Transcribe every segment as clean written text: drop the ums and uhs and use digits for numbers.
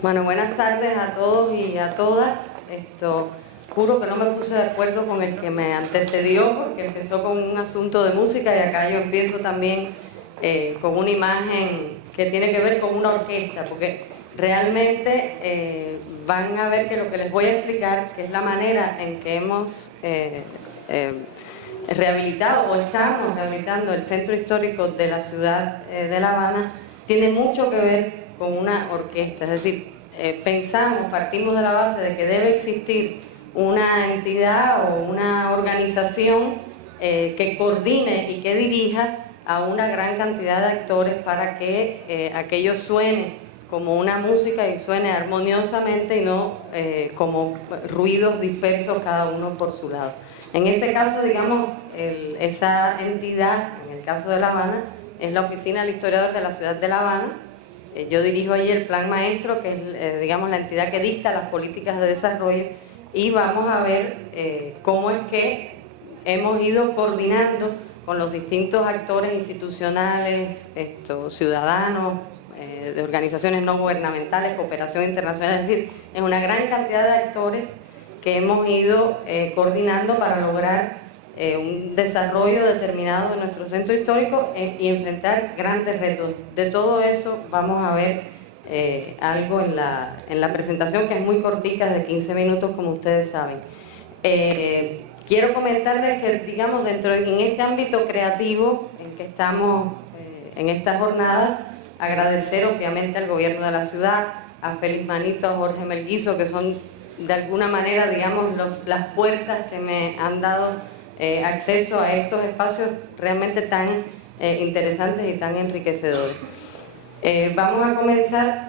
Bueno, buenas tardes a todos y a todas. Juro que no me puse de acuerdo con el que me antecedió, porque empezó con un asunto de música y acá yo empiezo también con una imagen que tiene que ver con una orquesta, porque realmente van a ver que lo que les voy a explicar, que es la manera en que hemos rehabilitado o estamos rehabilitando el centro histórico de la ciudad de La Habana, tiene mucho que ver con una orquesta. Es decir, partimos de la base de que debe existir una entidad o una organización que coordine y que dirija a una gran cantidad de actores para que aquello suene como una música y suene armoniosamente y no como ruidos dispersos cada uno por su lado. En ese caso, digamos, esa entidad, en el caso de La Habana, es la Oficina del Historiador de la Ciudad de La Habana. Yo dirijo ahí el Plan Maestro, que es, digamos, la entidad que dicta las políticas de desarrollo, y vamos a ver cómo es que hemos ido coordinando con los distintos actores institucionales, ciudadanos, de organizaciones no gubernamentales, cooperación internacional, es decir, es una gran cantidad de actores que hemos ido coordinando para lograr un desarrollo determinado de nuestro centro histórico y enfrentar grandes retos. De todo eso vamos a ver algo en la presentación, que es muy cortica, de 15 minutos, como ustedes saben. Quiero comentarles que, digamos, en este ámbito creativo en que estamos en esta jornada, agradecer obviamente al gobierno de la ciudad, a Félix Manito, a Jorge Melguizo, que son de alguna manera, digamos, las puertas que me han dado acceso a estos espacios realmente tan interesantes y tan enriquecedores. Vamos a comenzar.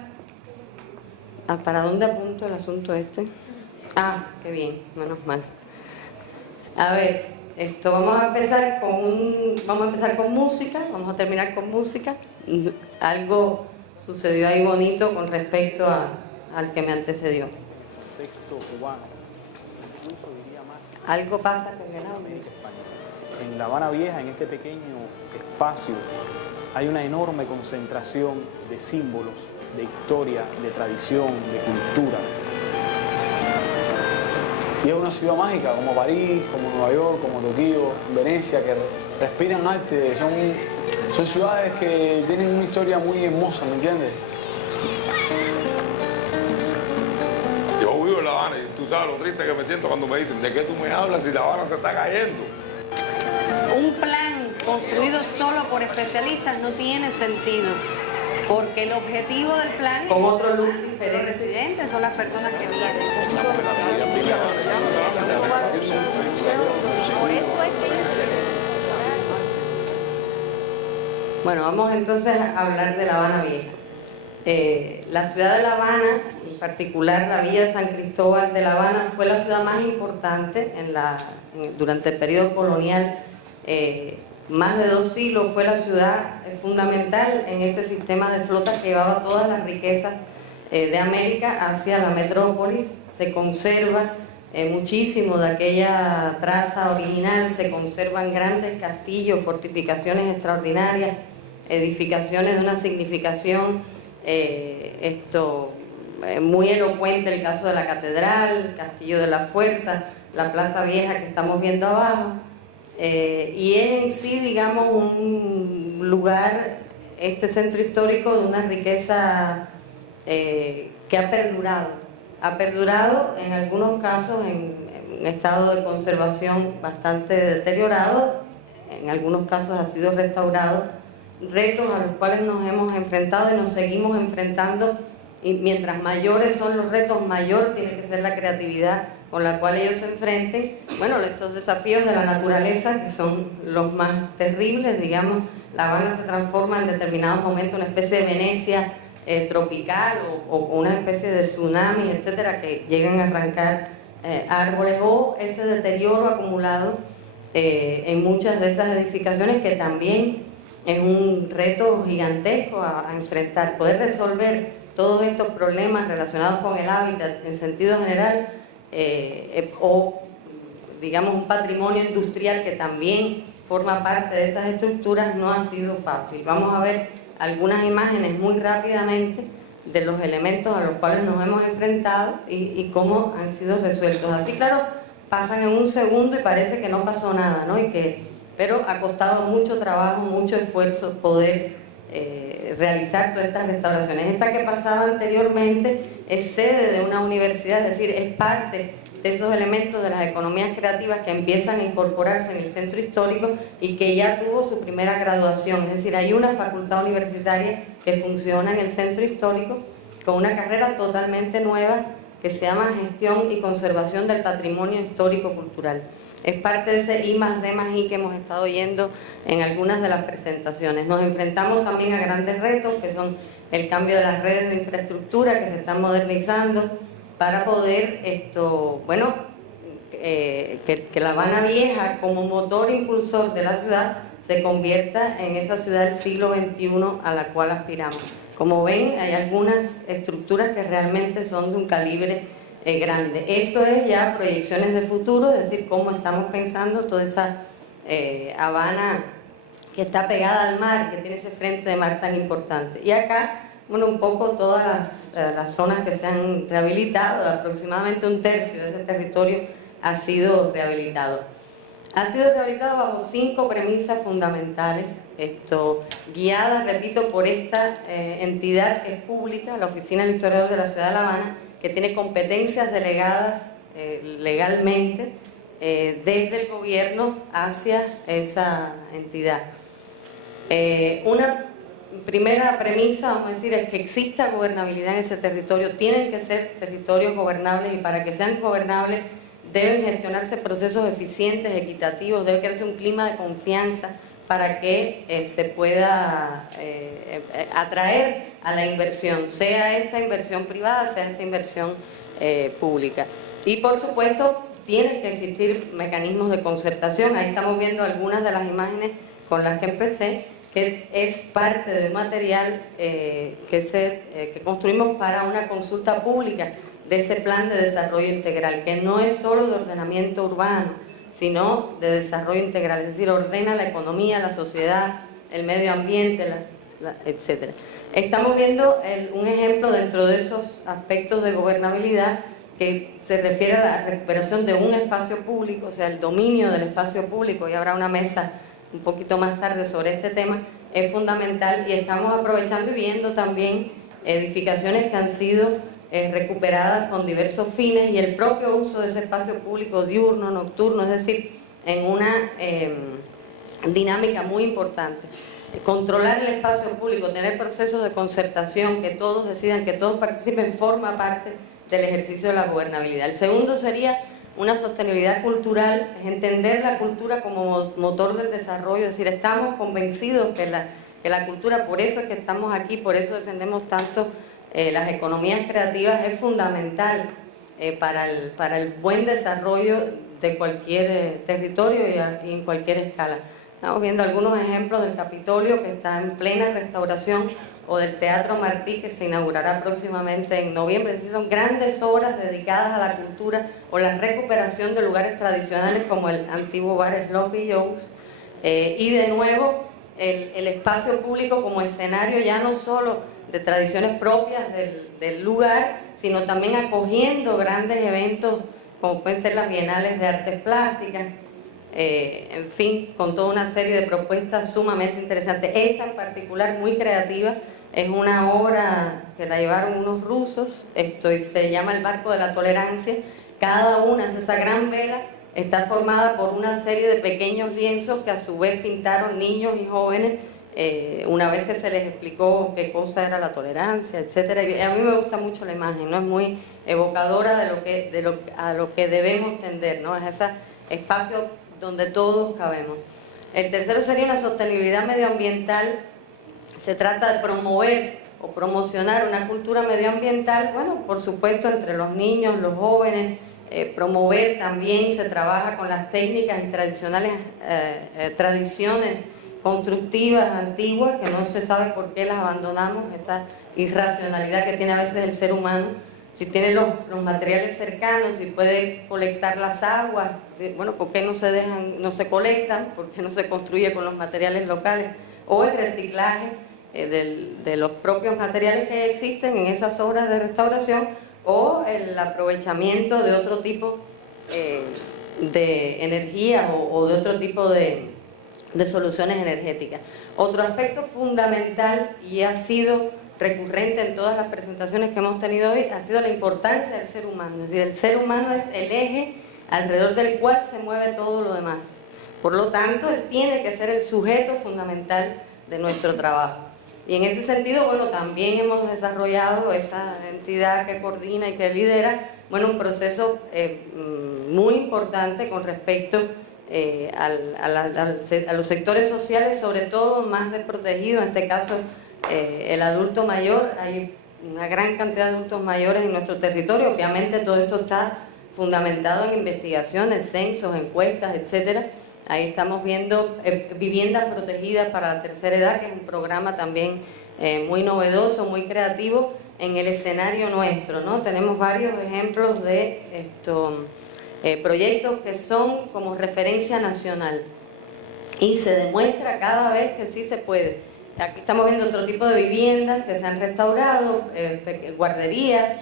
¿Para dónde apunto el asunto este? Ah, qué bien, menos mal. A ver, vamos a empezar con música, vamos a terminar con música. Algo sucedió ahí bonito con respecto al que me antecedió. Texto cubano, incluso diría más. Algo pasa con el audio. En La Habana Vieja, en este pequeño espacio, hay una enorme concentración de símbolos, de historia, de tradición, de cultura. Y es una ciudad mágica, como París, como Nueva York, como Tokio, Venecia, que respiran arte. Son ciudades que tienen una historia muy hermosa, ¿me entiendes? Yo vivo en La Habana y tú sabes lo triste que me siento cuando me dicen ¿de qué tú me hablas si La Habana se está cayendo? Un plan construido solo por especialistas no tiene sentido, porque el objetivo del plan, con otro look diferente, los residentes son las personas que vienen. Por eso es que... Bueno, vamos entonces a hablar de La Habana Vieja. La ciudad de La Habana, en particular la Villa de San Cristóbal de La Habana, fue la ciudad más importante durante el periodo colonial. Más de 2 siglos fue la ciudad fundamental en ese sistema de flotas que llevaba todas las riquezas de América hacia la metrópolis. Se conserva muchísimo de aquella traza original, se conservan grandes castillos, fortificaciones extraordinarias, edificaciones de una significación muy elocuente, el caso de la catedral, el Castillo de la Fuerza, la Plaza Vieja que estamos viendo abajo. Y es en sí, digamos, un lugar, este centro histórico, de una riqueza que ha perdurado en algunos casos en un estado de conservación bastante deteriorado, en algunos casos ha sido restaurado, retos a los cuales nos hemos enfrentado y nos seguimos enfrentando, y mientras mayores son los retos, mayor tiene que ser la creatividad con la cual ellos se enfrenten. Bueno, estos desafíos de la naturaleza, que son los más terribles, digamos, La Habana se transforma en determinados momentos en una especie de Venecia tropical o una especie de tsunami, etcétera, que llegan a arrancar árboles, o ese deterioro acumulado en muchas de esas edificaciones, que también es un reto gigantesco a enfrentar. Poder resolver todos estos problemas relacionados con el hábitat en sentido general, o digamos un patrimonio industrial que también forma parte de esas estructuras, no ha sido fácil. Vamos a ver algunas imágenes muy rápidamente de los elementos a los cuales nos hemos enfrentado y cómo han sido resueltos. Así, claro, pasan en un segundo y parece que no pasó nada, ¿no? Pero ha costado mucho trabajo, mucho esfuerzo poder realizar todas estas restauraciones. Esta que pasaba anteriormente es sede de una universidad, es decir, es parte de esos elementos de las economías creativas que empiezan a incorporarse en el centro histórico y que ya tuvo su primera graduación. Es decir, hay una facultad universitaria que funciona en el centro histórico con una carrera totalmente nueva que se llama Gestión y Conservación del Patrimonio Histórico-Cultural. Es parte de ese I+D+I que hemos estado oyendo en algunas de las presentaciones. Nos enfrentamos también a grandes retos, que son el cambio de las redes de infraestructura que se están modernizando para poder, que La Habana Vieja, como motor impulsor de la ciudad, se convierta en esa ciudad del siglo XXI a la cual aspiramos. Como ven, hay algunas estructuras que realmente son de un calibre grande. Esto es ya proyecciones de futuro, es decir, cómo estamos pensando toda esa Habana que está pegada al mar, que tiene ese frente de mar tan importante. Y acá, bueno, un poco todas las zonas que se han rehabilitado, aproximadamente 1/3 de ese territorio ha sido rehabilitado. Ha sido rehabilitado bajo 5 premisas fundamentales, guiadas, repito, por esta entidad que es pública, la Oficina del Historiador de la Ciudad de La Habana, que tiene competencias delegadas legalmente desde el gobierno hacia esa entidad. Una primera premisa, vamos a decir, es que exista gobernabilidad en ese territorio. Tienen que ser territorios gobernables y para que sean gobernables deben gestionarse procesos eficientes, equitativos, debe crearse un clima de confianza para que se pueda atraer a la inversión, sea esta inversión privada, sea esta inversión pública. Y por supuesto, tienen que existir mecanismos de concertación. Ahí estamos viendo algunas de las imágenes con las que empecé, que es parte de un material que construimos para una consulta pública de ese plan de desarrollo integral, que no es solo de ordenamiento urbano, sino de desarrollo integral, es decir, ordena la economía, la sociedad, el medio ambiente, etc. Estamos viendo un ejemplo dentro de esos aspectos de gobernabilidad que se refiere a la recuperación de un espacio público, o sea, el dominio del espacio público, y habrá una mesa un poquito más tarde sobre este tema, es fundamental, y estamos aprovechando y viendo también edificaciones que han sido recuperadas con diversos fines y el propio uso de ese espacio público diurno, nocturno, es decir, en una dinámica muy importante. Controlar el espacio público, tener procesos de concertación, que todos decidan, que todos participen, forma parte del ejercicio de la gobernabilidad. El segundo sería una sostenibilidad cultural, es entender la cultura como motor del desarrollo, es decir, estamos convencidos que la cultura, por eso es que estamos aquí, por eso defendemos tanto las economías creativas, es fundamental para el buen desarrollo de cualquier territorio y en cualquier escala. Estamos viendo algunos ejemplos del Capitolio, que está en plena restauración, o del Teatro Martí, que se inaugurará próximamente en noviembre. Es decir, son grandes obras dedicadas a la cultura o la recuperación de lugares tradicionales como el antiguo bar Sloppy Joe's, y de nuevo el espacio público como escenario ya no solo de tradiciones propias del lugar, sino también acogiendo grandes eventos como pueden ser las bienales de artes plásticas, en fin, con toda una serie de propuestas sumamente interesantes. Esta en particular, muy creativa, es una obra que la llevaron unos rusos, y se llama El Barco de la Tolerancia. Cada una, esa gran vela, está formada por una serie de pequeños lienzos que a su vez pintaron niños y jóvenes, una vez que se les explicó qué cosa era la tolerancia, etcétera. Y a mí me gusta mucho la imagen, ¿no? Es muy evocadora a lo que debemos tender, ¿no? Es ese espacio donde todos cabemos. El tercero sería una sostenibilidad medioambiental. Se trata de promover o promocionar una cultura medioambiental, bueno, por supuesto entre los niños, los jóvenes, promover también, se trabaja con las técnicas y tradiciones constructivas, antiguas, que no se sabe por qué las abandonamos, esa irracionalidad que tiene a veces el ser humano. Si tiene los materiales cercanos, si puede colectar las aguas, bueno, ¿por qué no se colectan? ¿Por qué no se construye con los materiales locales? O el reciclaje, de los propios materiales que existen en esas obras de restauración o el aprovechamiento de otro tipo de energía o de otro tipo de soluciones energéticas. Otro aspecto fundamental, y ha sido recurrente en todas las presentaciones que hemos tenido hoy, ha sido la importancia del ser humano. Es decir, el ser humano es el eje alrededor del cual se mueve todo lo demás. Por lo tanto, él tiene que ser el sujeto fundamental de nuestro trabajo. Y en ese sentido, bueno, también hemos desarrollado esa entidad que coordina y que lidera, bueno, un proceso muy importante con respecto a los sectores sociales, sobre todo más desprotegidos, en este caso el adulto mayor. Hay una gran cantidad de adultos mayores en nuestro territorio. Obviamente todo esto está fundamentado en investigaciones, censos, encuestas, etcétera. Ahí estamos viendo viviendas protegidas para la tercera edad, que es un programa también muy novedoso, muy creativo en el escenario nuestro, ¿no? Tenemos varios ejemplos de proyectos que son como referencia nacional y se demuestra cada vez que sí se puede. Aquí estamos viendo otro tipo de viviendas que se han restaurado, guarderías,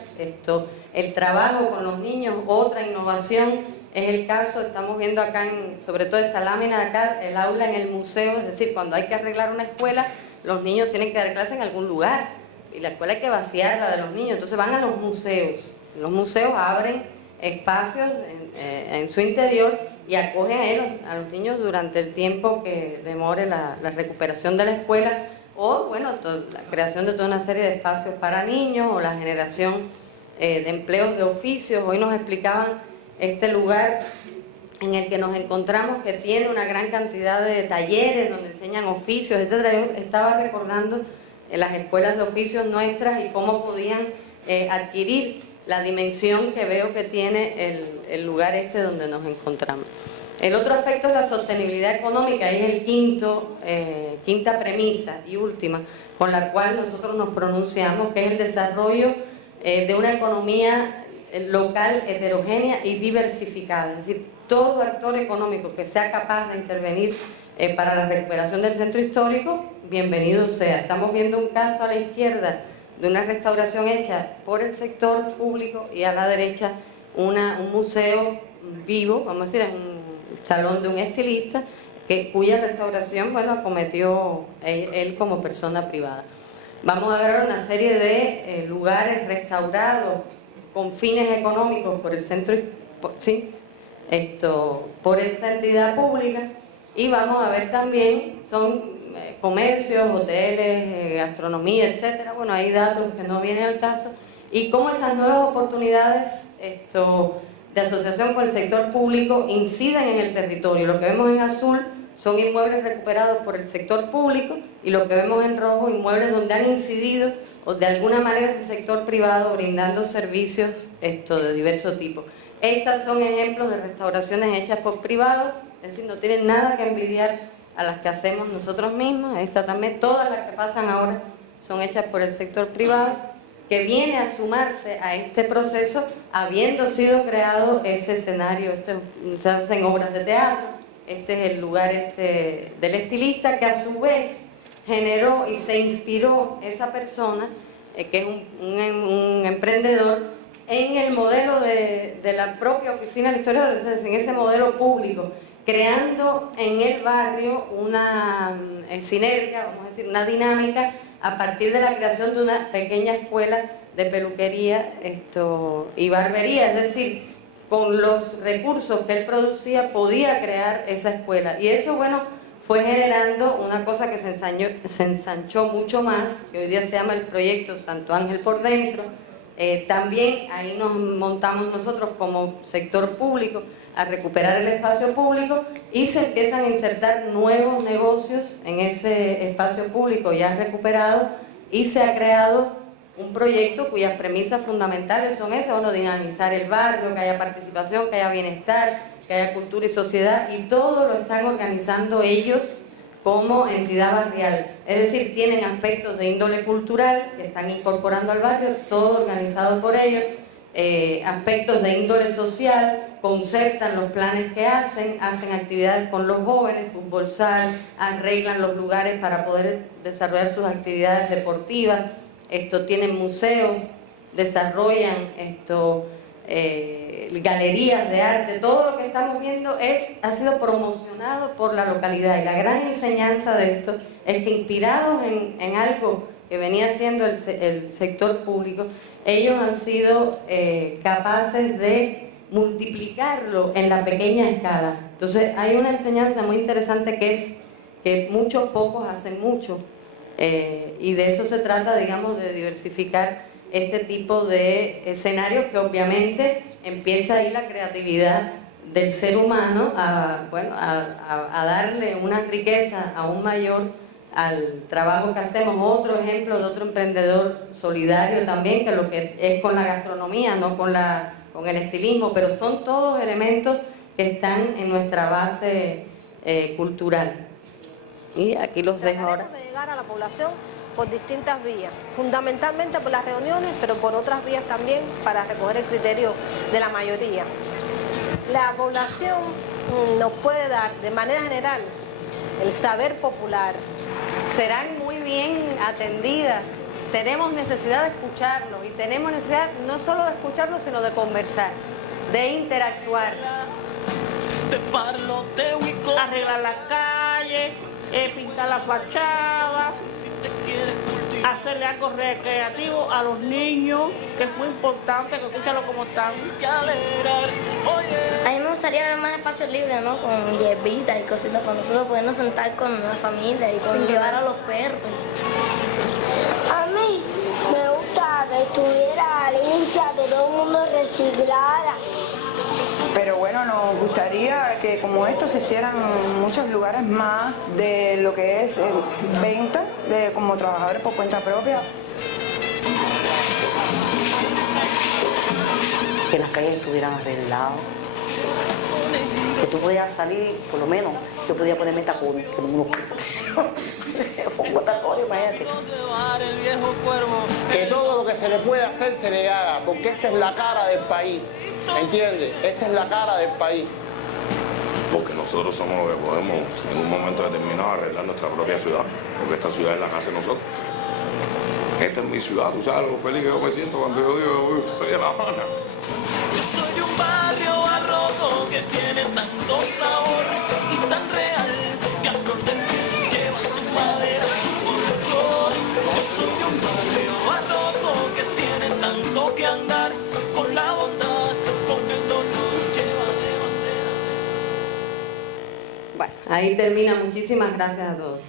el trabajo con los niños, otra innovación. Es el caso, estamos viendo acá, sobre todo esta lámina de acá, el aula en el museo. Es decir, cuando hay que arreglar una escuela, los niños tienen que dar clase en algún lugar y la escuela hay que vaciarla de los niños, entonces van a los museos. Los museos abren espacios en su interior y acogen a los niños durante el tiempo que demore la recuperación de la escuela, o bueno, la creación de toda una serie de espacios para niños o la generación de empleos de oficios. Hoy nos explicaban este lugar en el que nos encontramos, que tiene una gran cantidad de talleres donde enseñan oficios, etc. Yo estaba recordando las escuelas de oficios nuestras y cómo podían adquirir la dimensión que veo que tiene el lugar donde nos encontramos. El otro aspecto es la sostenibilidad económica, y es el quinta premisa y última con la cual nosotros nos pronunciamos, que es el desarrollo de una economía local heterogénea y diversificada. Es decir, todo actor económico que sea capaz de intervenir para la recuperación del centro histórico, bienvenido sea. Estamos viendo un caso a la izquierda de una restauración hecha por el sector público y a la derecha un museo vivo, vamos a decir, es un salón de un estilista cuya restauración, bueno, acometió él como persona privada. Vamos a ver una serie de lugares restaurados con fines económicos por el centro, ¿sí? Por esta entidad pública, y vamos a ver también, son comercios, hoteles, gastronomía, etcétera. Bueno, hay datos que no vienen al caso, y cómo esas nuevas oportunidades de asociación con el sector público inciden en el territorio. Lo que vemos en azul son inmuebles recuperados por el sector público, y lo que vemos en rojo, inmuebles donde han incidido o de alguna manera ese sector privado brindando servicios de diverso tipo. Estas son ejemplos de restauraciones hechas por privados, es decir, no tienen nada que envidiar a las que hacemos nosotros mismos. Esta también, todas las que pasan ahora son hechas por el sector privado, que viene a sumarse a este proceso habiendo sido creado ese escenario. Se hacen obras de teatro, este es el lugar del estilista, que a su vez generó y se inspiró esa persona, que es un emprendedor, en el modelo de la propia oficina del historiador, en ese modelo público, creando en el barrio una sinergia, vamos a decir, una dinámica a partir de la creación de una pequeña escuela de peluquería y barbería. Es decir, con los recursos que él producía podía crear esa escuela, y eso, bueno, fue generando una cosa que se ensanchó mucho más, que hoy día se llama el proyecto Santo Ángel por Dentro. También ahí nos montamos nosotros como sector público a recuperar el espacio público, y se empiezan a insertar nuevos negocios en ese espacio público ya recuperado, y se ha creado un proyecto cuyas premisas fundamentales son esas: bueno, dinamizar el barrio, que haya participación, que haya bienestar, que haya cultura y sociedad, y todo lo están organizando ellos como entidad barrial. Es decir, tienen aspectos de índole cultural que están incorporando al barrio, todo organizado por ellos, aspectos de índole social, concertan los planes que hacen actividades con los jóvenes, fútbol sal, arreglan los lugares para poder desarrollar sus actividades deportivas, tienen museos, desarrollan galerías de arte. Todo lo que estamos viendo ha sido promocionado por la localidad, y la gran enseñanza de esto es que, inspirados en algo que venía haciendo el sector público, ellos han sido capaces de multiplicarlo en la pequeña escala. Entonces hay una enseñanza muy interesante que es que muchos pocos hacen mucho, y de eso se trata, digamos, de diversificar este tipo de escenarios, que obviamente empieza ahí la creatividad del ser humano a darle una riqueza aún mayor al trabajo que hacemos. Otro ejemplo de otro emprendedor solidario también, que lo que es con la gastronomía, no con el estilismo, pero son todos elementos que están en nuestra base cultural. Y aquí los dejo ahora. Trataremos de llegar a la población por distintas vías, fundamentalmente por las reuniones, pero por otras vías también para recoger el criterio de la mayoría. La población nos puede dar de manera general el saber popular. Serán muy bien atendidas. Tenemos necesidad de escucharlos, y tenemos necesidad no solo de escucharlos, sino de conversar, de interactuar. Arreglar la calle, pintar la fachada, hacerle algo recreativo a los niños, que es muy importante que escucharlo como están. A mí me gustaría ver más espacios libres, ¿no? Con hierbitas y cositas para nosotros podernos sentar con la familia y con llevar a los perros. A mí me gusta que estuviera limpia, que todo el mundo reciclara. Pero bueno, nos gustaría que como esto se hicieran muchos lugares más de lo que es venta, como trabajadores por cuenta propia. Que las calles estuvieran arregladas, que tú podías salir, por lo menos, yo podía ponerme tacones, que no me pongo tacones, imagínate. Que todo lo que se le puede hacer se le haga, porque esta es la cara del país, ¿entiendes? Esta es la cara del país. Porque nosotros somos los que podemos en un momento determinado arreglar nuestra propia ciudad, porque esta ciudad es la casa de nosotros. Esta es mi ciudad, tú sabes lo feliz que yo me siento cuando yo digo, soy de La Habana. Yo soy de un barrio barroco que tiene tanto sabor y tan real, que a flor de piel lleva su madera, su folclor. Yo soy de un barrio barroco que tiene tanto que andar, con la bondad, con el dolor, lleva de bandera. Bueno, ahí termina. Muchísimas gracias a todos.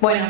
Bueno,